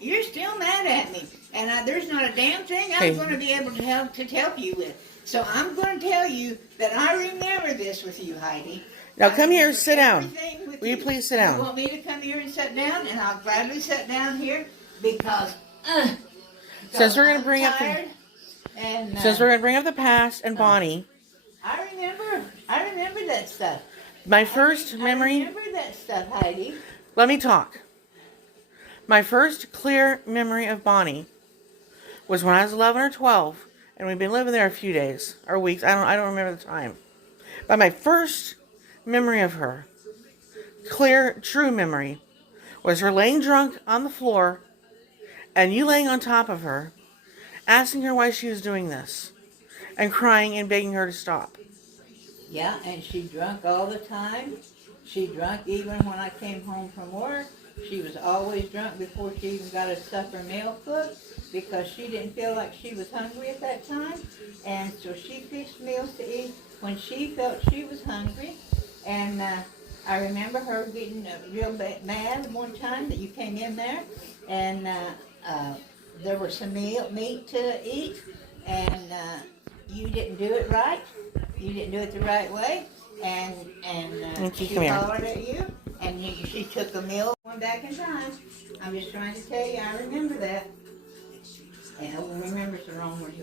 You're still mad at me, and there's not a damn thing I'm going to be able to help you with. So I'm going to tell you that I remember this with you, Heidi. Now come here, sit down. Will you please sit down? You want me to come here and sit down, and I'll gladly sit down here because since we're going to bring up the past and Bonnie. I remember that stuff. My first memory. I remember that stuff, Heidi. Let me talk. My first clear memory of Bonnie was when I was 11 or 12, and we've been living there a few days or weeks. I don't remember the time. But my first memory of her, clear, true memory, was her laying drunk on the floor, and you laying on top of her, asking her why she was doing this, and crying and begging her to stop. Yeah, and she drunk all the time. She drunk even when I came home from work. She was always drunk before she even got a supper meal cooked because she didn't feel like she was hungry at that time. And so she fixed meals to eat when she felt she was hungry. And I remember her getting real mad one time that you came in there. And there was some meat to eat. And you didn't do it right. You didn't do it the right way. And she hollered at you. And she took a meal going back in time. I'm just trying to tell you, I remember that. And remember's the wrong word.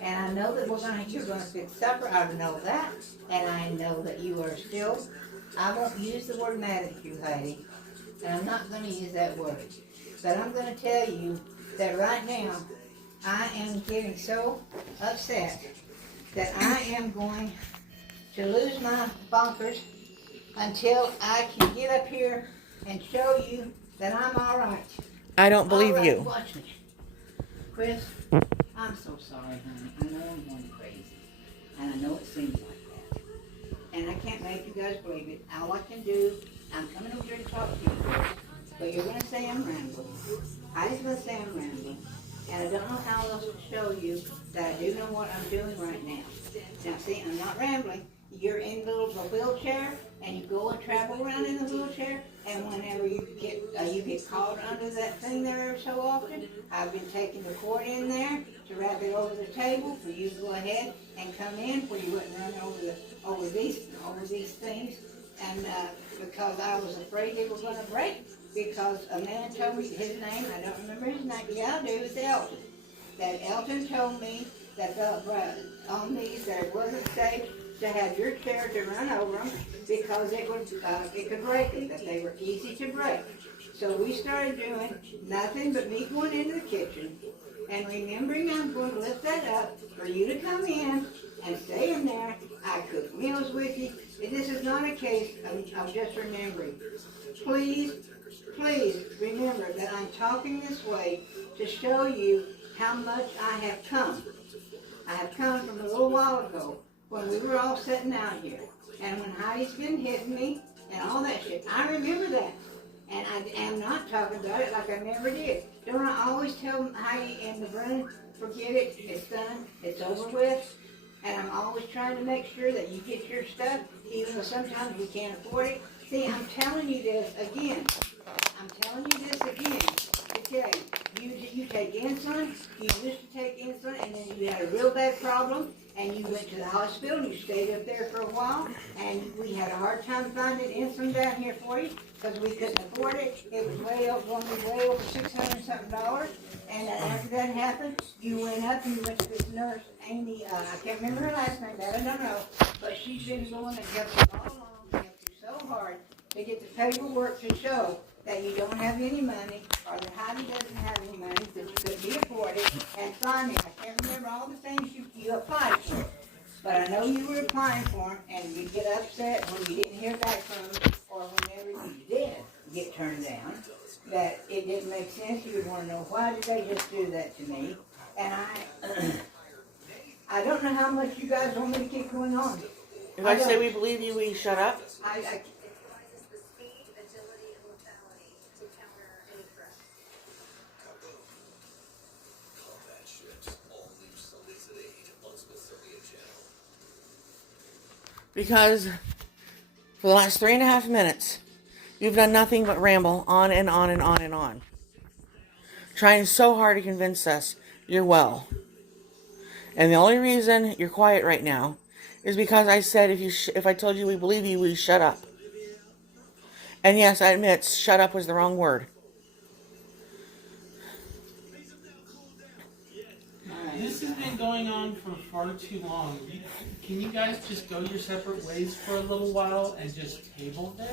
And I know that you're going to fix supper. I know that. And I know that you are still, I won't use the word mad at you, Heidi. And I'm not going to use that word. But I'm going to tell you that right now, I am getting so upset that I am going to lose my bonkers until I can get up here and show you that I'm all right. I don't believe you. Watch me. Chris, I'm so sorry, honey. I know I'm going crazy. And I know it seems like that. And I can't make you guys believe it. All I can do, I'm coming over here to talk to you, but you're going to say I'm rambling. I just going to say I'm rambling. And I don't know how else to show you that I do know what I'm doing right now. Now, see, I'm not rambling. You're in the wheelchair, and you go and travel around in the wheelchair, and whenever you get caught under that thing there so often, I've been taking the cord in there to wrap it over the table for you to go ahead and come in where you wouldn't run over these things, and because I was afraid they were going to break, because a man told me his name, I don't remember his name, yeah I do, it's Elton. That Elton told me that on these there wasn't safe to have your chair to run over them because it could break them, that they were easy to break. So we started doing nothing but me going into the kitchen and remembering I'm going to lift that up for you to come in and stay in there. I cook meals with you. This is not a case of just remembering. Please remember that I'm talking this way to show you how much I have come. I have come from a little while ago when we were all sitting out here, and when Heidi's been hitting me and all that shit. I remember that, and I am not talking about it like I never did. Don't I always tell Heidi and the Brennan, forget it, it's done, it's over with, and I'm always trying to make sure that you get your stuff, even though sometimes we can't afford it. See, I'm telling you this again. Okay, you take insulin, you used to take insulin, and then you had a real bad problem, and you went to the hospital, and you stayed up there for a while, and we had a hard time finding insulin down here for you, because we couldn't afford it. It was way over $600 something, and after that happened, you went up and you went to this nurse, Amy, I can't remember her last name, I don't know, but she's been going and helped you all along, helped you so hard to get the paperwork to show that you don't have any money, or that Heidi doesn't have any money, that you could be afforded. And finally, I can't remember all the things you applied for, but I know you were applying for them, and you get upset when you didn't hear back from them, or whenever you did get turned down, that it didn't make sense. You would want to know, why did they just do that to me? And I don't know how much you guys want me to keep going on. If I say we believe you, we shut up? Because for the last 3.5 minutes, You've done nothing but ramble on and on and on and on. Trying so hard to convince us you're well. And the only reason you're quiet right now is because I said if I told you we believe you, we shut up. And yes, I admit, shut up was the wrong word. This has been going on for far too long. Can you guys just go your separate ways for a little while and just table this?